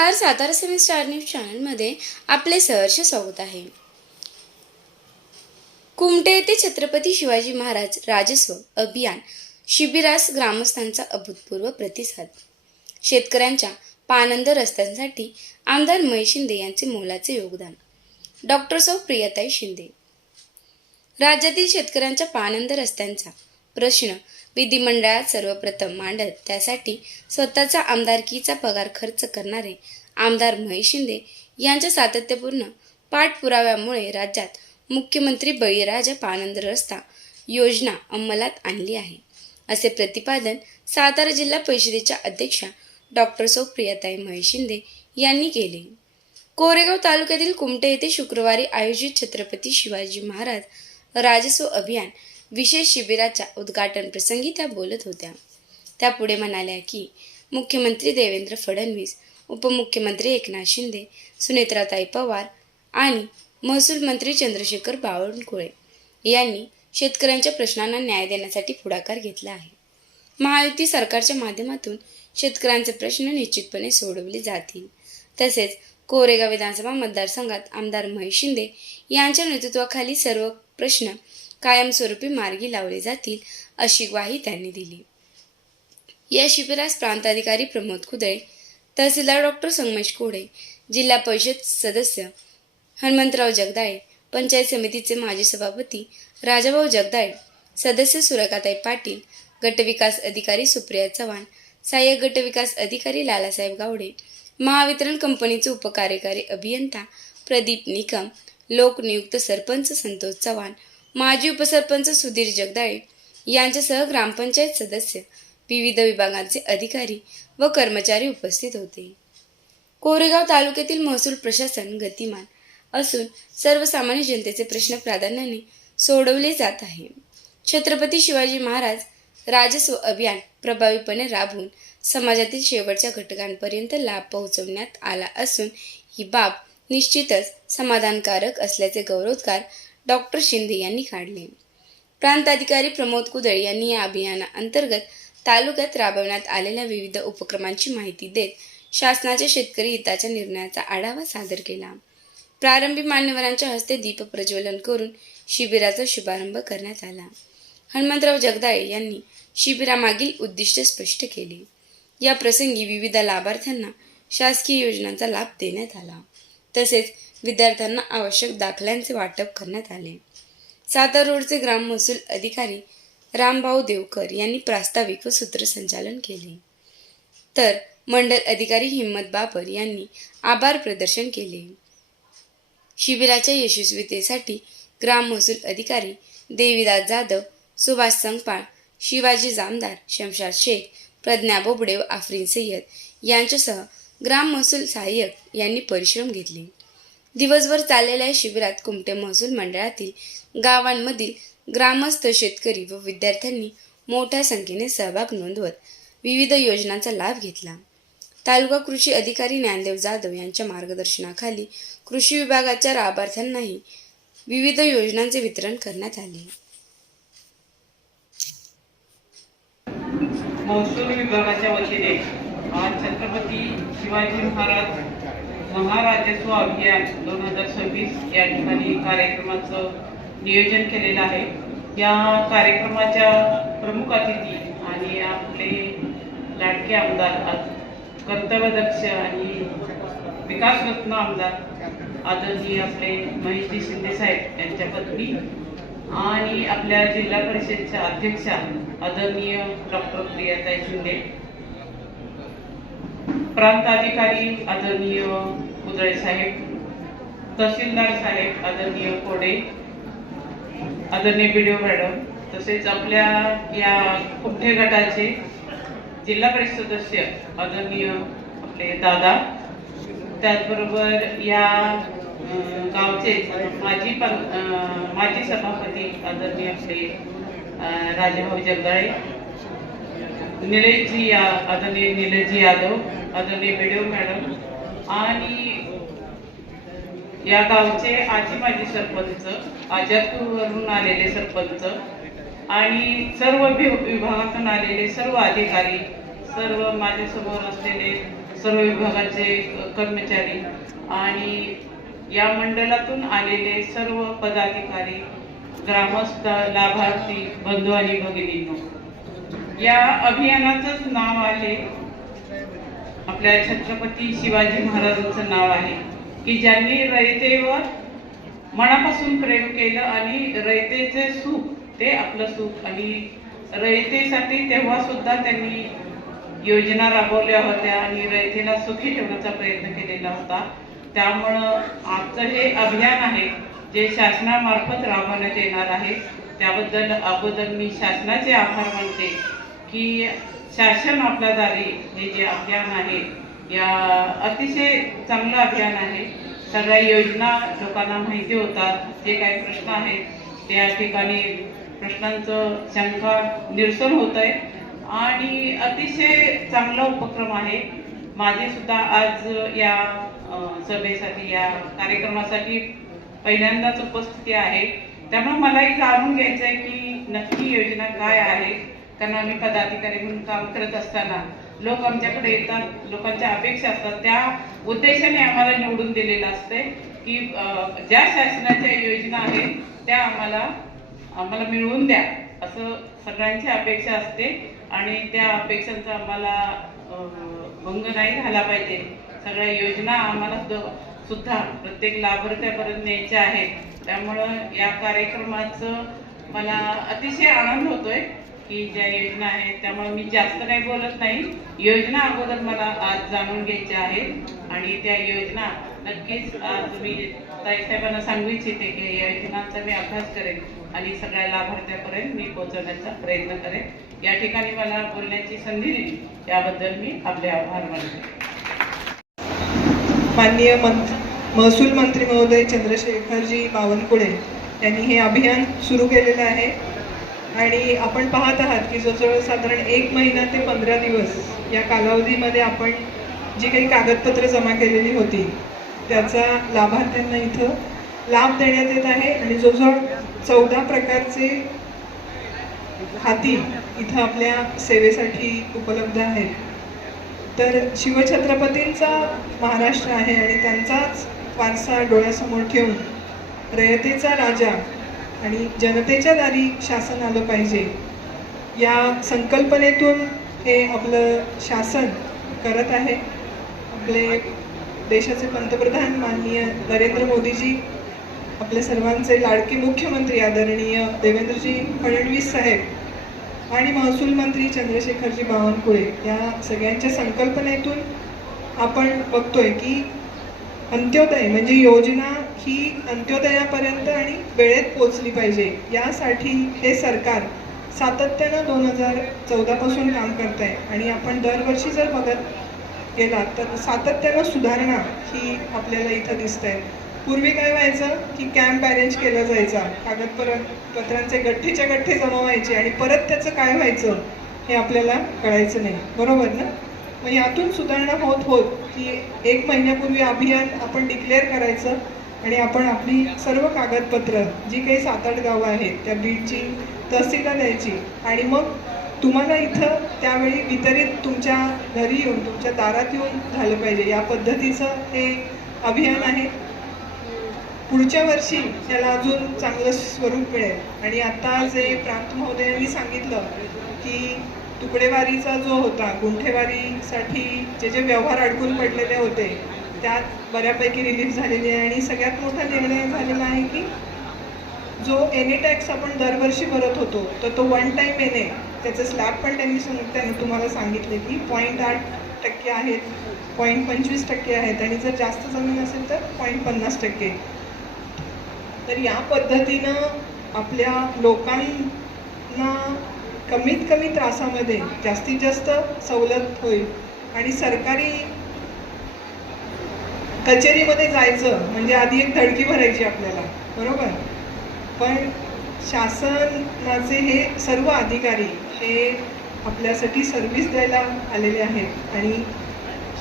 नमस्कार, Satara semi star news चॅनलमध्ये आपले सहर्ष स्वागत आहे. कुमटे येथे छत्रपती शिवाजी महाराज राजस्व अभियान शिबिरास ग्रामस्थांचा अभूतपूर्व प्रतिसाद. शेतकऱ्यांच्या पानंद रस्त्यांसाठी आमदार महेश शिंदे यांचे मोलाचे योगदान. डॉक्टर सौ प्रियाताई शिंदे. राज्यातील शेतकऱ्यांच्या पानंद रस्त्यांचा प्रश्न विधिमंडळात सर्वप्रथम मांडत त्यासाठी स्वतःचा आमदारकीचा पगार खर्च करणारे आमदार महेश शिंदे यांच्या सातत्यपूर्ण पाठपुराव्यामुळे राज्यात मुख्यमंत्री बळीराजा पानंद रस्ता योजना अंमलात आणली आहे, असे प्रतिपादन सातारा जिल्हा परिषदेच्या अध्यक्षा डॉक्टर सौ प्रियाताई महेश शिंदे यांनी केले. कोरेगाव तालुक्यातील कुमटे येथे शुक्रवारी आयोजित छत्रपती शिवाजी महाराज राजस्व अभियान विशेष शिबिराच्या उद्घाटन प्रसंगी त्या बोलत होत्या. त्या पुढे म्हणाल्या की मुख्यमंत्री देवेंद्र फडणवीस, उपमुख्यमंत्री एकनाथ शिंदे, सुनेत्राताई पवार आणि महसूल मंत्री चंद्रशेखर बावनकुळे यांनी शेतकऱ्यांच्या प्रश्नांना न्याय देण्यासाठी पुढाकार घेतला आहे. महायुती सरकारच्या माध्यमातून शेतकऱ्यांचे प्रश्न निश्चितपणे सोडवले जातील. तसेच कोरेगाव विधानसभा मतदारसंघात आमदार महेश शिंदे यांच्या नेतृत्वाखाली सर्व प्रश्न कायमस्वरूपी मार्गी लावले जातील, अशी ग्वाही त्यांनी दिली. या शिबिरास प्रांताधिकारी प्रमोद कुदळे, तहसीलदार डॉक्टर संगमेश कोडे, जिल्हा परिषद सदस्य हनुमंतराव जगदाळे, पंचायत समितीचे माजी सभापती राजाभाऊ जगदाळे, सदस्य सुरेखाताई पाटील, गटविकास अधिकारी सुप्रिया चव्हाण, सहाय्यक गटविकास अधिकारी लालासाहेब गावडे, महावितरण कंपनीचे उपकार्यकारी अभियंता प्रदीप निकम, लोकनियुक्त सरपंच संतोष चव्हाण, माजी उपसरपंच सुधीर जगदाळे यांच्यासह ग्रामपंचायत सदस्य, विविध विभागांचे अधिकारी व कर्मचारी उपस्थित होते. कोरेगाव तालुक्यातील महसूल प्रशासन गतिमान असून सर्वसामान्य जनतेचे प्रश्न प्राधान्याने सोडवले जात आहे. छत्रपती शिवाजी महाराज राजस्व अभियान प्रभावीपणे राबवून समाजातील शेवटच्या घटकांपर्यंत लाभ पोहोचवण्यात आला असून ही बाब निश्चितच समाधानकारक असल्याचे गौरवोद्गार डॉक्टर शिंदे यांनी काढले. प्रांताधिकारी प्रमोद कुदळे यांनी या अभियानाअंतर्गत तालुक्यात राबवण्यात आलेल्या विविध उपक्रमांची माहिती देत शासनाच्या शेतकरी हिताच्या निर्णयाचा आढावा सादर केला. प्रारंभी मान्यवरांच्या हस्ते दीप प्रज्वलन करून शिबिराचा शुभारंभ करण्यात आला. हनुमंतराव जगदाळे यांनी शिबिरामागील उद्दिष्ट स्पष्ट केले. या प्रसंगी विविध लाभार्थ्यांना शासकीय योजनांचा लाभ देण्यात आला. तसेच विद्यार्थ्यांना आवश्यक दाखल्यांचे वाटप करण्यात आले. सातारा रोडचे ग्राम महसूल अधिकारी रामभाऊ देवकर यांनी प्रास्ताविक व सूत्रसंचालन केले, तर मंडल अधिकारी हिम्मत बाबर यांनी आभार प्रदर्शन केले. शिबिराच्या यशस्वीतेसाठी ग्राम महसूल अधिकारी देवीदास जाधव, सुभाष संगपाळ, शिवाजी जामदार, शमशाद शेख, प्रज्ञा बोबडे व आफरीन सय्यद यांच्यासह ग्राम महसूल सहाय्यक यांनी परिश्रम घेतले. दिवसभर चाललेल्या शिबिरात कुमटे महसूल मंडळातील गावांमधील ग्रामस्थ, शेतकरी व विद्यार्थ्यांनी मोठ्या संख्येने सहभाग नोंदवत विविध योजनांचा लाभ घेतला. तालुका कृषी अधिकारी ज्ञानदेव जाधव यांच्या मार्गदर्शनाखाली कृषी विभागाच्या लाभार्थ्यांनाही विविध योजनांचे वितरण करण्यात आले. महसूल विभागाच्या वतीने आज छत्रपती शिवाजी महाराज महाराजस्व अभियान 2026 या ठिकाणी कार्यक्रमाचं नियोजन केलेलं आहे. या कार्यक्रमाच्या प्रमुख अतिथी आणि आपले लाडके आमदार, कर्तव्यदक्ष आणि विकासरत्न आमदार आदरणीय आपले महेशजी शिंदे साहेब यांच्या पत्नी आणि आपल्या जिल्हा परिषदेच्या अध्यक्षा आदरणीय डॉक्टर प्रियाताई शिंदे, प्रांत अधिकारी आदरणीय कुदळे साहेब, तहसीलदार साहेब आदरणीय कोडे, आदरणीय बीडीओ मॅडम, तसेच आपल्या या कुमठे गटाचे जिल्हा परिषद सदस्य आदरणीय आपले दादा, त्याचबरोबर या गावचे माजी सभापती आदरणीय आपले राजाभाऊ जगदाळे, निलेशजी आदरणीय निलेशजी यादव, आदरणीय बीडीओ मॅडम आणि या गावचे आजी माजी सरपंच, आजादपूरवरून आलेले सरपंच आणि सर्व विभागातून आलेले सर्व अधिकारी, सर्व माझ्यासमोर असलेले सर्व विभागाचे कर्मचारी आणि या मंडळातून आलेले सर्व पदाधिकारी, ग्रामस्थ, लाभार्थी, बंधू आणि भगिनींनो, या अभियानाचंच नाव आहे, आपल्या छत्रपती शिवाजी महाराजांचं नाव आहे की ज्यांनी रयतेवर मनापासून प्रेम केलं आणि रयतेचे सुख ते आपलं सुख, आणि रयतेसाठी तेव्हा सुद्धा त्यांनी योजना राबवल्या होत्या आणि रयतेला सुखी ठेवण्याचा प्रयत्न केलेला होता. त्यामुळं आजचं हे अभियान आहे जे शासनामार्फत राबवण्यात येणार आहे, त्याबद्दल अगोदर मी शासनाचे आभार मानते की शासन आपल्या दारी हे जे अभियान आहे, या अतिशय चांगलं अभियान आहे. सगळ्या योजना लोकांना माहिती होतात, जे काही प्रश्न आहेत त्या ठिकाणी प्रश्नांचं शंका निरसन होत आहे आणि अतिशय चांगला उपक्रम आहे. माझी सुद्धा आज या सभेसाठी, या कार्यक्रमासाठी पहिल्यांदाच उपस्थिती आहे, त्यामुळे मलाही जाणून घ्यायचं आहे की नक्की योजना काय आहे. कारण आम्ही पदाधिकारी म्हणून काम करत असताना लोक आमच्याकडे येतात, लोकांच्या अपेक्षा असतात, त्या उद्देशाने आम्हाला निवडून दिलेलं असते की ज्या शासनाच्या योजना आहेत त्या आम्हाला मिळवून द्या, असं सगळ्यांची अपेक्षा असते आणि त्या अपेक्षांचा आम्हाला भंग नाही झाला पाहिजे. सगळ्या योजना आम्हाला सुद्धा प्रत्येक लाभार्थ्यापर्यंत न्यायच्या आहेत. त्यामुळं या कार्यक्रमाचं मला अतिशय आनंद होतोय की ज्या योजना आहेत, त्यामुळे मी जास्त काही बोलत नाही. योजना अगोदर मला आज जाणून घ्यायच्या आहेत आणि त्या योजना नक्कीच आज मी ताईसाहेबांना सांगू इच्छिते की या योजनांचा मी अभ्यास करेन आणि सगळ्या लाभार्थ्यापर्यंत मी पोहोचवण्याचा प्रयत्न करेन. या ठिकाणी मला बोलण्याची संधी दिली याबद्दल मी आपले आभार मानते. माननीय महसूल मंत्री महोदय चंद्रशेखरजी बावनकुळे यांनी हे अभियान सुरू केलेलं आहे आणि आपण पाहत आहात की जवळजवळ साधारण 1 महिना ते 15 दिवस या कालावधीमध्ये आपण जी काही कागदपत्र जमा केलेली होती त्याचा लाभार्थ्यांना इथं लाभ देण्यात येत आहे आणि जवळजवळ 14 प्रकारचे हाती इथं आपल्या सेवेसाठी उपलब्ध आहेत. तर शिवछत्रपतींचा महाराष्ट्र आहे आणि त्यांचाच वारसा डोळ्यासमोर ठेवून रयतेचा राजा आणि जनतेच्या दारी शासन आलं पाहिजे या संकल्पनेतून हे आपलं शासन करत आहे. आपले देशाचे पंतप्रधान माननीय नरेंद्र मोदीजी, आपल्या सर्वांचे लाडके मुख्यमंत्री आदरणीय देवेंद्रजी फडणवीस साहेब आणि महसूल मंत्री चंद्रशेखरजी बावनकुळे या सगळ्यांच्या संकल्पनेतून आपण बघतोय की अंत्योदय म्हणजे योजना ही अंत्योदयापर्यंत आणि वेळेत पोचली पाहिजे, यासाठी हे सरकार सातत्यानं 2014 पासून काम करत आहे आणि आपण दरवर्षी जर बघत गेलात तर सातत्यानं सुधारणा ही आपल्याला इथं दिसत आहे. पूर्वी काय व्हायचं की कॅम्प अरेंज केला जायचा, कागदपत्रांचे गठ्ठेच्या गठ्ठे जमा व्हायचे आणि परत त्याचं काय व्हायचं हे आपल्याला कळायचं नाही, बरोबर ना. मग यातून सुधारणा होत होत की 1 महिन्यापूर्वी अभियान आपण डिक्लेअर करायचं आणि आपण आपली सर्व कागदपत्र जी काही 7-8 गावं आहेत त्या बीडची तहसीलला द्यायची आणि मग तुम्हाला इथं त्यावेळी वितरित तुमच्या घरी येऊन तुमच्या दारात येऊन झालं पाहिजे. या पद्धतीचं हे अभियान आहे. पुढच्या वर्षी याला अजून चांगलं स्वरूप मिळेल आणि आता जे प्रांत महोदयांनी सांगितलं की तुकडेवारीचा जो होता, गुंठेवारीसाठी जे व्यवहार अडकून पडलेले होते त्यात बऱ्यापैकी रिलीफ झालेली आहे आणि सगळ्यात मोठा निर्णय झालेला आहे की जो एने टॅक्स आपण दरवर्षी भरत होतो तर तो 1 टाइम एने त्याचं स्लॅब पण त्यांनी तुम्हाला सांगितले की 0.8% आहेत, 0.25% आहेत आणि जर जास्त जमीन असेल तर 0.50%. तर या पद्धतीनं आपल्या लोकांना कमीत कमी त्रासामध्ये जास्तीत जास्त सवलत होईल आणि सरकारी कचेरीमध्ये जायचं म्हणजे आधी एक धडकी भरायची आपल्याला, बरोबर. पण शासनाचे हे सर्व अधिकारी हे आपल्यासाठी सर्व्हिस द्यायला आलेले आहेत आणि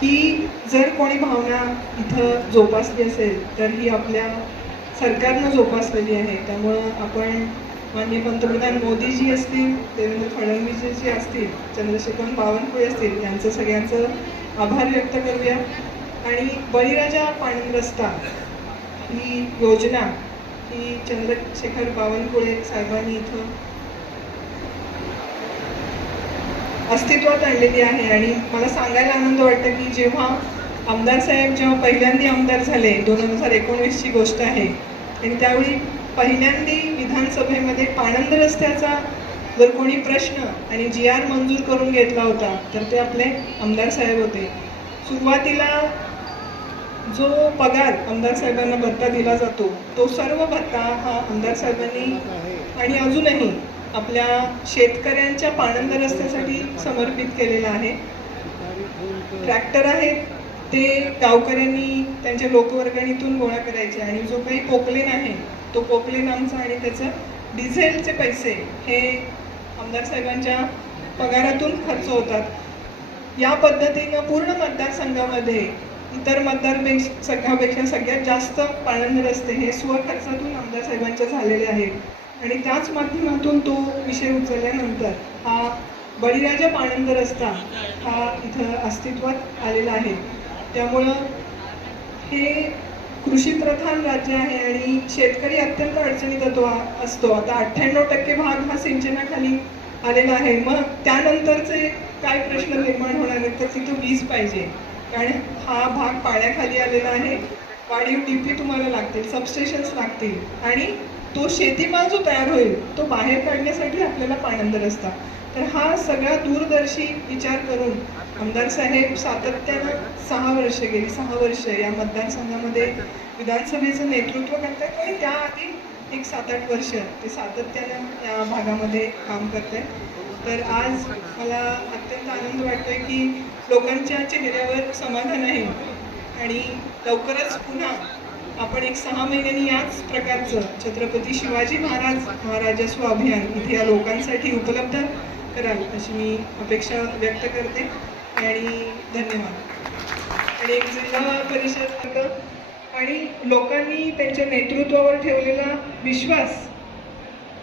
ही जर कोणी भावना इथं जोपासली असेल तर ही आपल्या सरकारनं जोपासलेली आहे. त्यामुळं आपण माननीय पंतप्रधान मोदीजी असतील, देवेंद्र फडणवीसजी असतील, चंद्रशेखर बावनकुळे असतील, यांचं सगळ्यांचं आभार व्यक्त करूया आणि बळीराजा पाणंद रस्ता ही योजना ही चंद्रशेखर बावनकुळे साहेबांनी इथं अस्तित्वात आणलेली आहे. आणि मला सांगायला आनंद वाटतं की जेव्हा आमदार साहेब जेव्हा पहिल्यांदा आमदार झाले 2019ची गोष्ट आहे आणि त्यावेळी पहिल्यांदा विधानसभेमध्ये पाणंद रस्त्याचा जर कोणी प्रश्न आणि GR मंजूर करून घेतला होता तर ते आपले आमदार साहेब होते. सुरुवातीला जो पगार आमदार साहेबांना भत्ता दिला जातो तो सर्व भत्ता हा आमदार साहेबांनी आणि अजूनही आपल्या शेतकऱ्यांच्या पाणंद रस्त्यासाठी समर्पित केलेला आहे. ट्रॅक्टर आहेत ते गावकऱ्यांनी त्यांच्या लोकवर्गणीतून गोळा करायचे आणि जो काही पोकलेन आहे तो पोकलेन आमचा आणि त्याचं डिझेलचे पैसे हे आमदार साहेबांच्या पगारातून खर्च होतात. या पद्धतीनं पूर्ण मतदारसंघामध्ये इतर मतदारसंघापेक्षा सगळ्यात जास्त पाणंद रस्ते हे स्वखर्चातून आमदार साहेबांच्या झालेले आहेत आणि त्याच माध्यमातून तो विषय उचलल्यानंतर हा बळीराजा पाणंद रस्ता हा इथं अस्तित्वात आलेला आहे. त्यामुळं हे कृषीप्रधान राज्य आहे आणि शेतकरी अत्यंत अडचणीत असतो. आता 98% भाग हा सिंचनाखाली आलेला आहे. मग त्यानंतरचे काय प्रश्न निर्माण होणार आहेत तर तिथं वीज पाहिजे कारण हा भाग पाण्याखाली आलेला आहे. वाढीव DP तुम्हाला लागतील, सबस्टेशन्स लागतील आणि तो शेतीमाल जो तयार होईल तो बाहेर काढण्यासाठी आपल्याला पाणंद रस्ता. तर हा सगळा दूरदर्शी विचार करून आमदार साहेब सातत्यानं 6 वर्ष या मतदारसंघामध्ये विधानसभेचं नेतृत्व करतात आणि त्याआधी एक 7-8 वर्ष ते सातत्यानं या भागामध्ये काम करतात. तर आज मला अत्यंत आनंद वाटतोय की लोकांच्या चेहऱ्यावर समाधान आहे आणि लवकरच पुन्हा आपण एक 6 महिन्यांनी याच प्रकारचं छत्रपती शिवाजी महाराज राजस्व अभियान इथे या लोकांसाठी उपलब्ध कराल अशी मी अपेक्षा व्यक्त करते आणि धन्यवाद. आणि एक जिल्हा परिषद आणि लोकांनी त्यांच्या नेतृत्वावर ठेवलेला विश्वास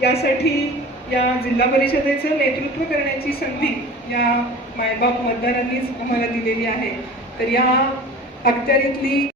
यासाठी या जिल्हा परिषदेचं नेतृत्व करण्याची संधी या मायबाप मतदारांनीच आम्हाला दिलेली आहे. तर या अखत्यारीतली